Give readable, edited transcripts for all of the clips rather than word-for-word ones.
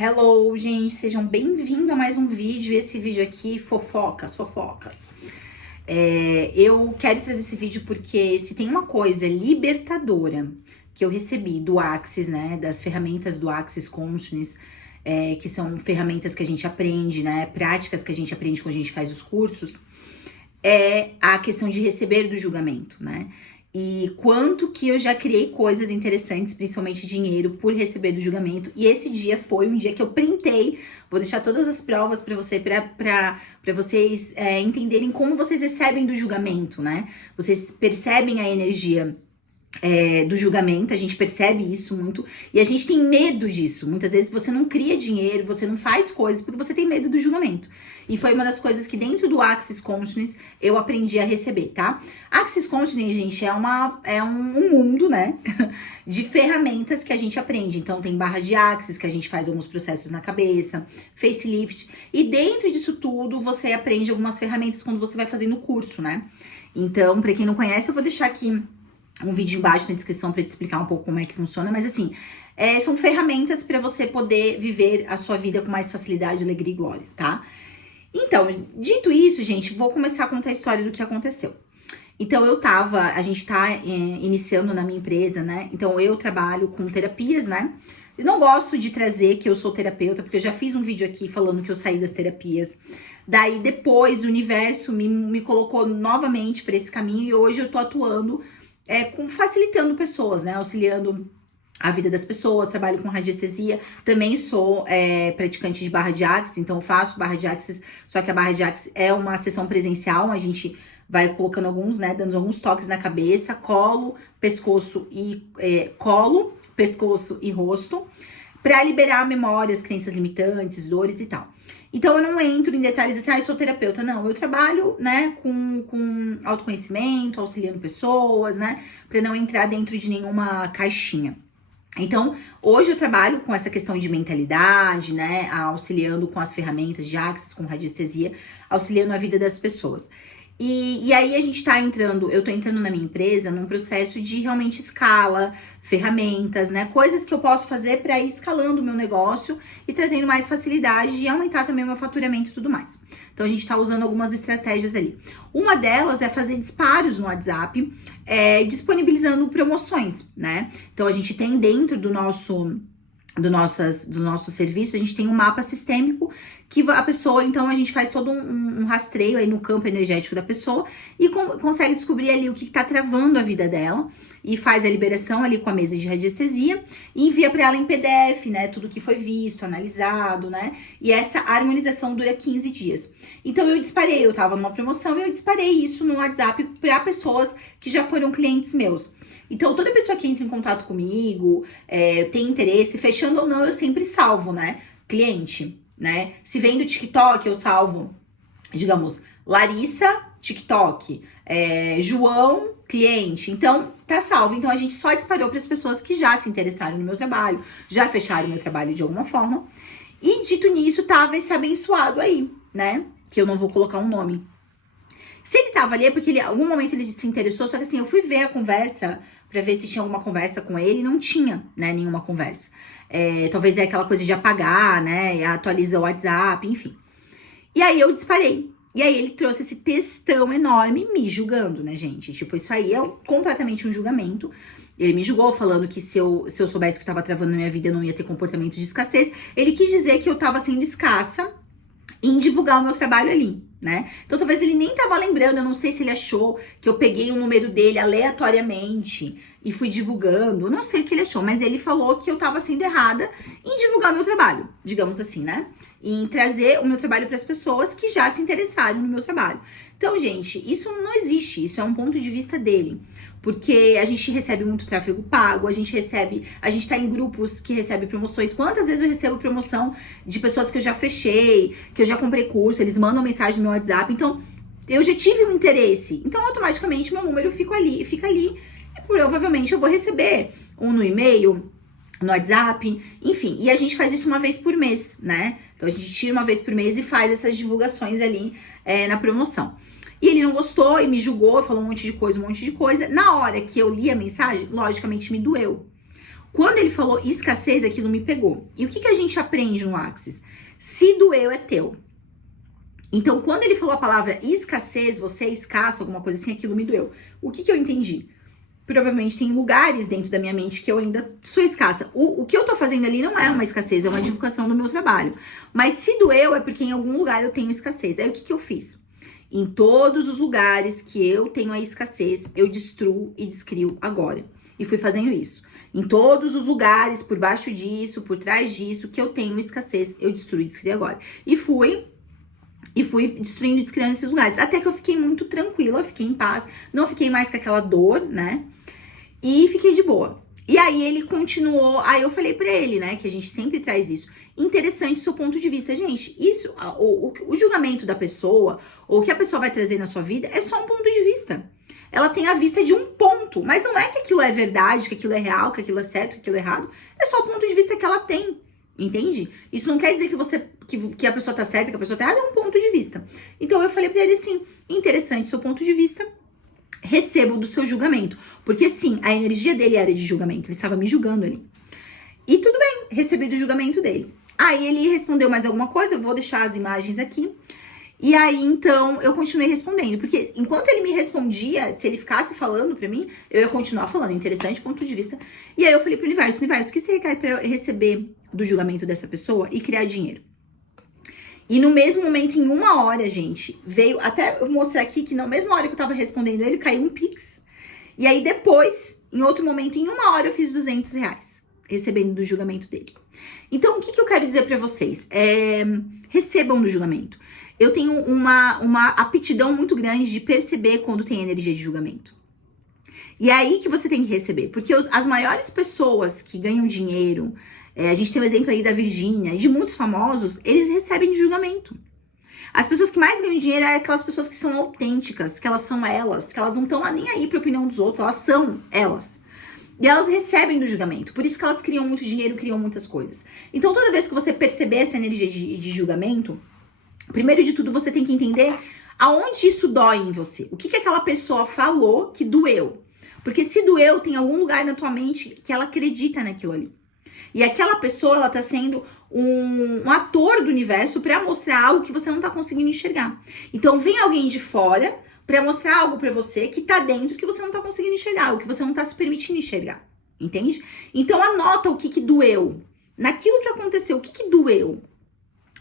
Hello, gente, sejam bem-vindos a mais um vídeo. Esse vídeo aqui, fofocas. Eu quero trazer esse vídeo porque se tem uma coisa libertadora que eu recebi do Axis, né, das ferramentas do Axis Consciousness, que são ferramentas que a gente aprende, né, práticas que a gente aprende quando a gente faz os cursos, é a questão de receber do julgamento, né? E quanto que eu já criei coisas interessantes, principalmente dinheiro, por receber do julgamento. E esse dia foi um dia que eu printei. Vou deixar todas as provas para você, para vocês entenderem como vocês recebem do julgamento, né? Vocês percebem a energia do julgamento, a gente percebe isso muito. E a gente tem medo disso. Muitas vezes você não cria dinheiro, você não faz coisas porque você tem medo do julgamento. E foi uma das coisas que dentro do Axis Consciousness eu aprendi a receber, tá? Axis Consciousness, gente, é um mundo, né, de ferramentas que a gente aprende. Então tem barra de Axis, que a gente faz alguns processos na cabeça, facelift. E dentro disso tudo, você aprende algumas ferramentas quando você vai fazendo o curso, né? Então, pra quem não conhece, eu vou deixar aqui um vídeo embaixo na descrição pra te explicar um pouco como é que funciona. Mas assim, são ferramentas pra você poder viver a sua vida com mais facilidade, alegria e glória, tá? Então, dito isso, gente, vou começar a contar a história do que aconteceu. Então, a gente tá iniciando na minha empresa, né? Então, eu trabalho com terapias, né? Eu não gosto de trazer que eu sou terapeuta, porque eu já fiz um vídeo aqui falando que eu saí das terapias. Daí, depois, o universo me colocou novamente para esse caminho e hoje eu tô atuando facilitando pessoas, né? Auxiliando a vida das pessoas, trabalho com radiestesia, também sou praticante de barra de Axis, então eu faço barra de Axis, só que a barra de Axis é uma sessão presencial, a gente vai colocando alguns, né, dando alguns toques na cabeça, colo, pescoço e rosto, para liberar memórias, crenças limitantes, dores e tal. Então eu não entro em detalhes assim, eu sou terapeuta, não, eu trabalho, né, com autoconhecimento, auxiliando pessoas, né, para não entrar dentro de nenhuma caixinha. Então, hoje eu trabalho com essa questão de mentalidade, né, auxiliando com as ferramentas de Axis, com radiestesia, auxiliando a vida das pessoas. E aí eu tô entrando na minha empresa num processo de realmente escala, ferramentas, né, coisas que eu posso fazer para ir escalando o meu negócio e trazendo mais facilidade e aumentar também o meu faturamento e tudo mais. Então, a gente tá usando algumas estratégias ali. Uma delas é fazer disparos no WhatsApp, disponibilizando promoções, né? Então, a gente tem dentro do nosso serviço, a gente tem um mapa sistêmico que a pessoa, então a gente faz todo um rastreio aí no campo energético da pessoa e consegue descobrir ali o que tá travando a vida dela e faz a liberação ali com a mesa de radiestesia e envia para ela em PDF, né, tudo que foi visto, analisado, né, e essa harmonização dura 15 dias. Então eu tava numa promoção e eu disparei isso no WhatsApp para pessoas que já foram clientes meus. Então, toda pessoa que entra em contato comigo, tem interesse, fechando ou não, eu sempre salvo, né? Cliente, né? Se vem do TikTok, eu salvo, digamos, Larissa, TikTok, João, cliente. Então, tá salvo. Então, a gente só disparou para as pessoas que já se interessaram no meu trabalho, já fecharam o meu trabalho de alguma forma. E, dito nisso, tava esse abençoado aí, né? Que eu não vou colocar um nome. Se ele tava ali é porque em algum momento ele se interessou, só que assim, eu fui ver a conversa pra ver se tinha alguma conversa com ele e não tinha, né, nenhuma conversa. Talvez aquela coisa de apagar, né, atualiza o WhatsApp, enfim. E aí eu disparei. E aí ele trouxe esse textão enorme me julgando, né, gente? Tipo, isso aí é completamente um julgamento. Ele me julgou falando que se eu soubesse que eu tava travando na minha vida, eu não ia ter comportamento de escassez. Ele quis dizer que eu tava sendo escassa em divulgar o meu trabalho ali, né? Então talvez ele nem tava lembrando, eu não sei se ele achou que eu peguei o número dele aleatoriamente e fui divulgando, eu não sei o que ele achou, mas ele falou que eu tava sendo errada em divulgar o meu trabalho, digamos assim, né? Em trazer o meu trabalho para as pessoas que já se interessaram no meu trabalho. Então, gente, isso não existe, isso é um ponto de vista dele. Porque a gente recebe muito tráfego pago, a gente tá em grupos que recebem promoções. Quantas vezes eu recebo promoção de pessoas que eu já fechei, que eu já comprei curso, eles mandam mensagem no meu WhatsApp. Então, eu já tive um interesse. Então, automaticamente, meu número fica ali. E provavelmente eu vou receber um no e-mail, no WhatsApp, enfim. E a gente faz isso uma vez por mês, né? Então, a gente tira uma vez por mês e faz essas divulgações ali na promoção. E ele não gostou e me julgou, falou um monte de coisa. Na hora que eu li a mensagem, logicamente me doeu. Quando ele falou escassez, aquilo me pegou. E o que a gente aprende no Axis? Se doeu, é teu. Então, quando ele falou a palavra escassez, você é escassa, alguma coisa assim, aquilo me doeu. O que eu entendi? Provavelmente tem lugares dentro da minha mente que eu ainda sou escassa. O que eu tô fazendo ali não é uma escassez, é uma divulgação do meu trabalho. Mas se doeu, é porque em algum lugar eu tenho escassez. Aí o que eu fiz? Em todos os lugares que eu tenho a escassez, eu destruo e descrio agora. E fui fazendo isso. Em todos os lugares, por baixo disso, por trás disso, que eu tenho escassez, eu destruo e descrio agora. E fui destruindo e descriando esses lugares. Até que eu fiquei muito tranquila, fiquei em paz. Não fiquei mais com aquela dor, né? E fiquei de boa. E aí ele continuou, aí eu falei pra ele, né, que a gente sempre traz isso. Interessante o seu ponto de vista. Gente, isso, o julgamento da pessoa, ou o que a pessoa vai trazer na sua vida, é só um ponto de vista. Ela tem a vista de um ponto, mas não é que aquilo é verdade, que aquilo é real, que aquilo é certo, que aquilo é errado. É só o ponto de vista que ela tem, entende? Isso não quer dizer que a pessoa tá certa, que a pessoa tá errada, é um ponto de vista. Então eu falei pra ele assim, interessante o seu ponto de vista, recebo do seu julgamento. Porque sim, a energia dele era de julgamento, ele estava me julgando ali. E tudo bem, recebi do julgamento dele. Aí ele respondeu mais alguma coisa, eu vou deixar as imagens aqui. E aí, então, eu continuei respondendo. Porque enquanto ele me respondia, se ele ficasse falando pra mim, eu ia continuar falando. Interessante ponto de vista. E aí eu falei pro universo, o que você requer pra eu receber do julgamento dessa pessoa e criar dinheiro? E no mesmo momento, em 1 hora, gente, veio... Até eu mostrar aqui que na mesma hora que eu tava respondendo ele, caiu um Pix. E aí depois, em outro momento, em 1 hora, eu fiz R$200, recebendo do julgamento dele. Então, o que eu quero dizer pra vocês? Recebam do julgamento. Eu tenho uma aptidão muito grande de perceber quando tem energia de julgamento. E é aí que você tem que receber. Porque as maiores pessoas que ganham dinheiro... a gente tem o exemplo aí da Virgínia e de muitos famosos, eles recebem de julgamento. As pessoas que mais ganham dinheiro é aquelas pessoas que são autênticas, que elas são elas, que elas não estão nem aí pra opinião dos outros, elas são elas. E elas recebem do julgamento, por isso que elas criam muito dinheiro, criam muitas coisas. Então toda vez que você perceber essa energia de julgamento, primeiro de tudo você tem que entender aonde isso dói em você. O que aquela pessoa falou que doeu. Porque se doeu, tem algum lugar na tua mente que ela acredita naquilo ali. E aquela pessoa, ela tá sendo um ator do universo pra mostrar algo que você não tá conseguindo enxergar. Então, vem alguém de fora pra mostrar algo pra você que tá dentro que você não tá conseguindo enxergar, o que você não tá se permitindo enxergar. Entende? Então, anota o que doeu. Naquilo que aconteceu, o que doeu?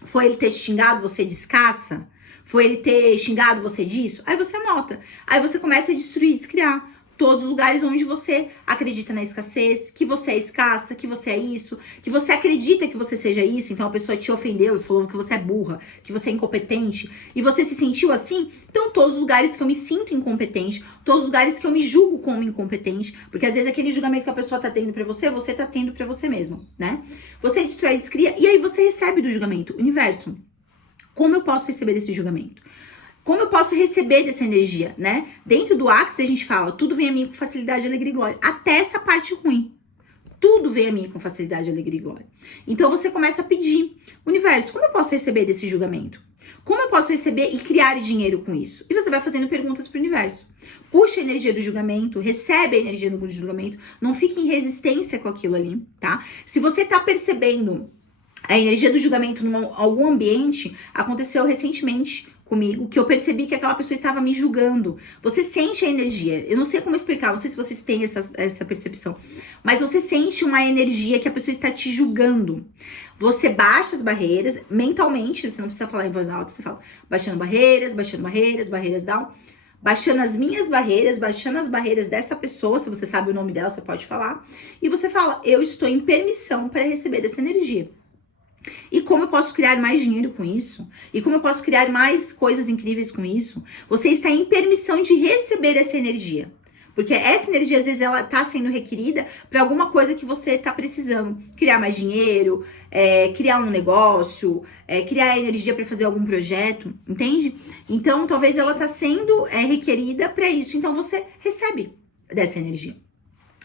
Foi ele ter xingado você de escassa? Foi ele ter xingado você disso? Aí você anota. Aí você começa a destruir, descriar. Todos os lugares onde você acredita na escassez, que você é escassa, que você é isso, que você acredita que você seja isso, então a pessoa te ofendeu e falou que você é burra, que você é incompetente, e você se sentiu assim, então todos os lugares que eu me sinto incompetente, todos os lugares que eu me julgo como incompetente, porque às vezes aquele julgamento que a pessoa tá tendo pra você tá tendo pra você mesmo, né? Você destrói, descria, e aí você recebe do julgamento. Universo, como eu posso receber desse julgamento? Como eu posso receber dessa energia, né? Dentro do Axis a gente fala, tudo vem a mim com facilidade, alegria e glória. Até essa parte ruim. Tudo vem a mim com facilidade, alegria e glória. Então você começa a pedir, universo, como eu posso receber desse julgamento? Como eu posso receber e criar dinheiro com isso? E você vai fazendo perguntas pro universo. Puxa a energia do julgamento, recebe a energia do julgamento, não fique em resistência com aquilo ali, tá? Se você tá percebendo a energia do julgamento em algum ambiente, aconteceu recentemente comigo, que eu percebi que aquela pessoa estava me julgando. Você sente a energia. Eu não sei como explicar, não sei se vocês têm essa percepção, mas você sente uma energia que a pessoa está te julgando. Você baixa as barreiras, mentalmente, você não precisa falar em voz alta, você fala baixando barreiras, barreiras down, baixando as minhas barreiras, baixando as barreiras dessa pessoa, se você sabe o nome dela, você pode falar, e você fala, eu estou em permissão para receber dessa energia. E como eu posso criar mais dinheiro com isso? E como eu posso criar mais coisas incríveis com isso? Você está em permissão de receber essa energia. Porque essa energia, às vezes, ela está sendo requerida para alguma coisa que você está precisando. Criar mais dinheiro, criar um negócio, criar energia para fazer algum projeto, entende? Então, talvez ela está sendo requerida para isso. Então, você recebe dessa energia.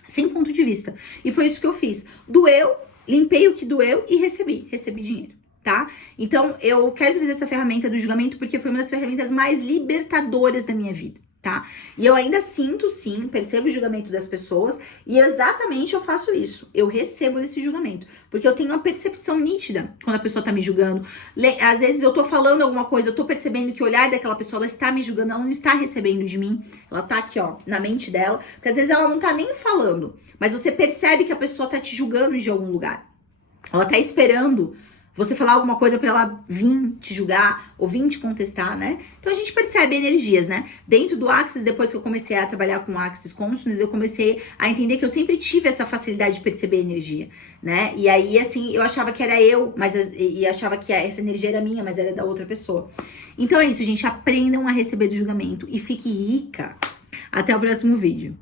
Sem ponto de vista. E foi isso que eu fiz. Doeu. Limpei o que doeu e recebi dinheiro, tá? Então, eu quero trazer essa ferramenta do julgamento porque foi uma das ferramentas mais libertadoras da minha vida, tá? E eu ainda sinto, sim, percebo o julgamento das pessoas e exatamente eu faço isso. Eu recebo esse julgamento, porque eu tenho uma percepção nítida quando a pessoa tá me julgando. Às vezes eu tô falando alguma coisa, eu tô percebendo que o olhar daquela pessoa, ela está me julgando, ela não está recebendo de mim. Ela tá aqui, ó, na mente dela, porque às vezes ela não tá nem falando, mas você percebe que a pessoa tá te julgando de algum lugar. Ela tá esperando você falar alguma coisa pra ela vir te julgar ou vir te contestar, né? Então a gente percebe energias, né? Dentro do Axis, depois que eu comecei a trabalhar com Axis Consciousness, eu comecei a entender que eu sempre tive essa facilidade de perceber energia, né? E aí, assim, eu achava que era eu, e achava que essa energia era minha, mas era da outra pessoa. Então é isso, gente. Aprendam a receber do julgamento e fique rica. Até o próximo vídeo.